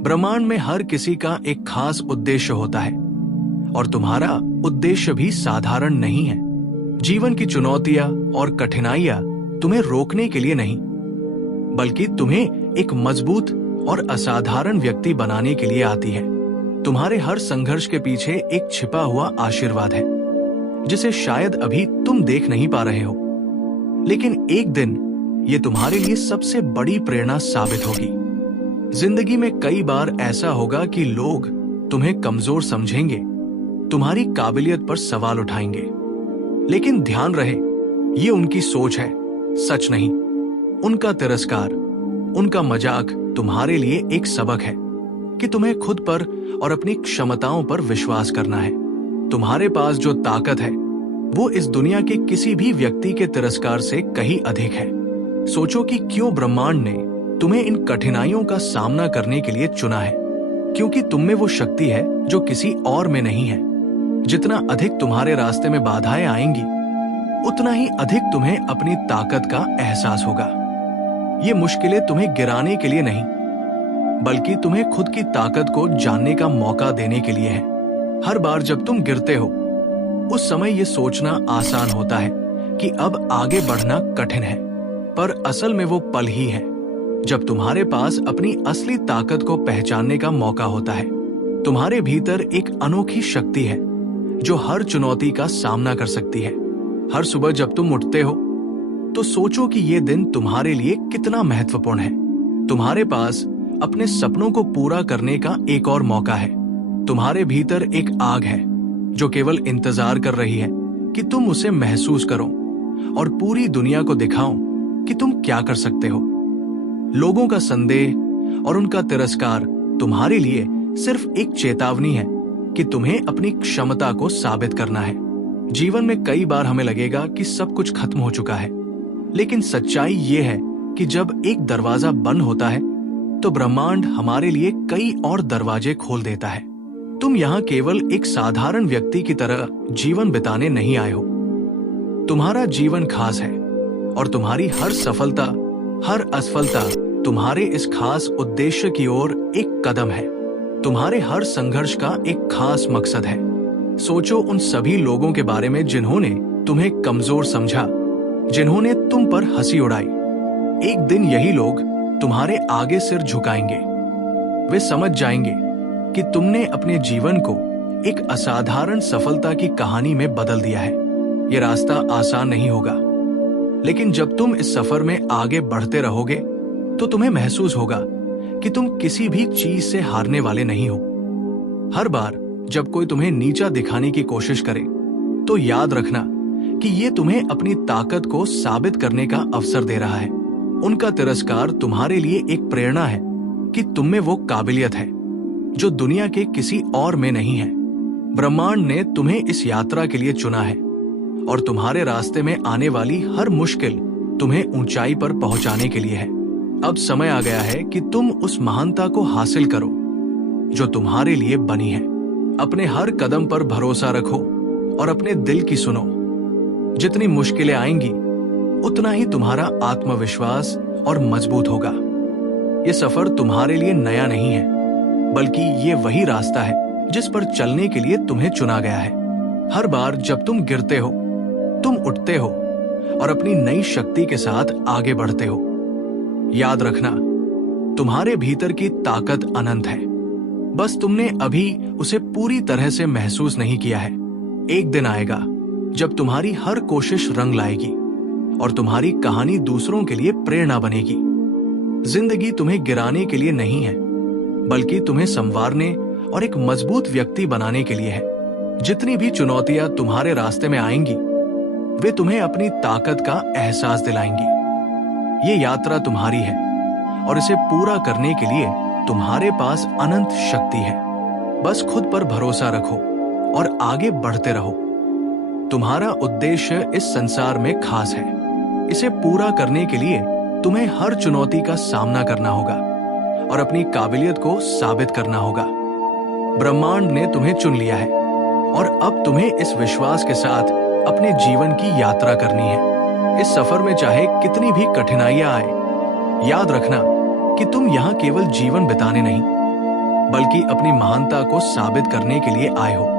ब्रह्मांड में हर किसी का एक खास उद्देश्य होता है और तुम्हारा उद्देश्य भी साधारण नहीं है। जीवन की चुनौतियां और कठिनाइयां तुम्हें रोकने के लिए नहीं, बल्कि तुम्हें एक मजबूत और असाधारण व्यक्ति बनाने के लिए आती है। तुम्हारे हर संघर्ष के पीछे एक छिपा हुआ आशीर्वाद है, जिसे शायद अभी तुम देख नहीं पा रहे हो, लेकिन एक दिन ये तुम्हारे लिए सबसे बड़ी प्रेरणा साबित होगी। जिंदगी में कई बार ऐसा होगा कि लोग तुम्हें कमजोर समझेंगे, तुम्हारी काबिलियत पर सवाल उठाएंगे, लेकिन ध्यान रहे, ये उनकी सोच है, सच नहीं। उनका तिरस्कार, उनका मजाक तुम्हारे लिए एक सबक है कि तुम्हें खुद पर और अपनी क्षमताओं पर विश्वास करना है। तुम्हारे पास जो ताकत है वो इस दुनिया के किसी भी व्यक्ति के तिरस्कार से कहीं अधिक है। सोचो कि क्यों ब्रह्मांड ने तुम्हें इन कठिनाइयों का सामना करने के लिए चुना है, क्योंकि तुम में वो शक्ति है जो किसी और में नहीं है। जितना अधिक तुम्हारे रास्ते में बाधाएं आएंगी, उतना ही अधिक तुम्हें अपनी ताकत का एहसास होगा। ये मुश्किलें तुम्हें गिराने के लिए नहीं, बल्कि तुम्हें खुद की ताकत को जानने का मौका देने के लिए है। हर बार जब तुम गिरते हो, उस समय ये सोचना आसान होता है कि अब आगे बढ़ना कठिन है, पर असल में वो पल ही है जब तुम्हारे पास अपनी असली ताकत को पहचानने का मौका होता है। तुम्हारे भीतर एक अनोखी शक्ति है जो हर चुनौती का सामना कर सकती है। हर सुबह जब तुम उठते हो तो सोचो कि ये दिन तुम्हारे लिए कितना महत्वपूर्ण है। तुम्हारे पास अपने सपनों को पूरा करने का एक और मौका है। तुम्हारे भीतर एक आग है जो केवल इंतजार कर रही है कि तुम उसे महसूस करो और पूरी दुनिया को दिखाओ कि तुम क्या कर सकते हो। लोगों का संदेह और उनका तिरस्कार तुम्हारे लिए सिर्फ एक चेतावनी है कि तुम्हें अपनी क्षमता को साबित करना है। जीवन में कई बार हमें लगेगा कि सब कुछ खत्म हो चुका है, लेकिन सच्चाई ये है कि जब एक दरवाजा बंद होता है तो ब्रह्मांड हमारे लिए कई और दरवाजे खोल देता है। तुम यहाँ केवल एक साधारण व्यक्ति की तरह जीवन बिताने नहीं आए हो। तुम्हारा जीवन खास है और तुम्हारी हर सफलता, हर असफलता तुम्हारे इस खास उद्देश्य की ओर एक कदम है। तुम्हारे हर संघर्ष का एक खास मकसद है। सोचो उन सभी लोगों के बारे में जिन्होंने तुम्हें कमजोर समझा, जिन्होंने तुम पर हंसी उड़ाई। एक दिन यही लोग तुम्हारे आगे सिर झुकाएंगे। वे समझ जाएंगे कि तुमने अपने जीवन को एक असाधारण सफलता की कहानी में बदल दिया है। ये रास्ता आसान नहीं होगा, लेकिन जब तुम इस सफर में आगे बढ़ते रहोगे तो तुम्हें महसूस होगा कि तुम किसी भी चीज से हारने वाले नहीं हो। हर बार जब कोई तुम्हें नीचा दिखाने की कोशिश करे तो याद रखना कि ये तुम्हें अपनी ताकत को साबित करने का अवसर दे रहा है। उनका तिरस्कार तुम्हारे लिए एक प्रेरणा है कि तुम में वो काबिलियत है जो दुनिया के किसी और में नहीं है। ब्रह्मांड ने तुम्हें इस यात्रा के लिए चुना है और तुम्हारे रास्ते में आने वाली हर मुश्किल तुम्हें ऊंचाई पर पहुंचाने के लिए है। अब समय आ गया है कि तुम उस महानता को हासिल करो जो तुम्हारे लिए बनी है। अपने हर कदम पर भरोसा रखो और अपने दिल की सुनो। जितनी मुश्किलें आएंगी, उतना ही तुम्हारा आत्मविश्वास और मजबूत होगा। ये सफर तुम्हारे लिए नया नहीं है, बल्कि ये वही रास्ता है जिस पर चलने के लिए तुम्हें चुना गया है। हर बार जब तुम गिरते हो, तुम उठते हो और अपनी नई शक्ति के साथ आगे बढ़ते हो। याद रखना, तुम्हारे भीतर की ताकत अनंत है, बस तुमने अभी उसे पूरी तरह से महसूस नहीं किया है। एक दिन आएगा जब तुम्हारी हर कोशिश रंग लाएगी और तुम्हारी कहानी दूसरों के लिए प्रेरणा बनेगी। जिंदगी तुम्हें गिराने के लिए नहीं है, बल्कि तुम्हें संवारने और एक मजबूत व्यक्ति बनाने के लिए है। जितनी भी चुनौतियां तुम्हारे रास्ते में आएंगी, वे तुम्हें अपनी ताकत का एहसास दिलाएंगी। ये यात्रा तुम्हारी है और इसे पूरा करने के लिए तुम्हारे पास अनंत शक्ति है। बस खुद पर भरोसा रखो और आगे बढ़ते रहो। तुम्हारा उद्देश्य इस संसार में खास है। इसे पूरा करने के लिए तुम्हें हर चुनौती का सामना करना होगा और अपनी काबिलियत को साबित करना होगा। ब्रह्मांड ने तुम्हें चुन लिया है और अब तुम्हें इस विश्वास के साथ अपने जीवन की यात्रा करनी है। इस सफर में चाहे कितनी भी कठिनाइयां आए, याद रखना कि तुम यहाँ केवल जीवन बिताने नहीं, बल्कि अपनी महानता को साबित करने के लिए आए हो।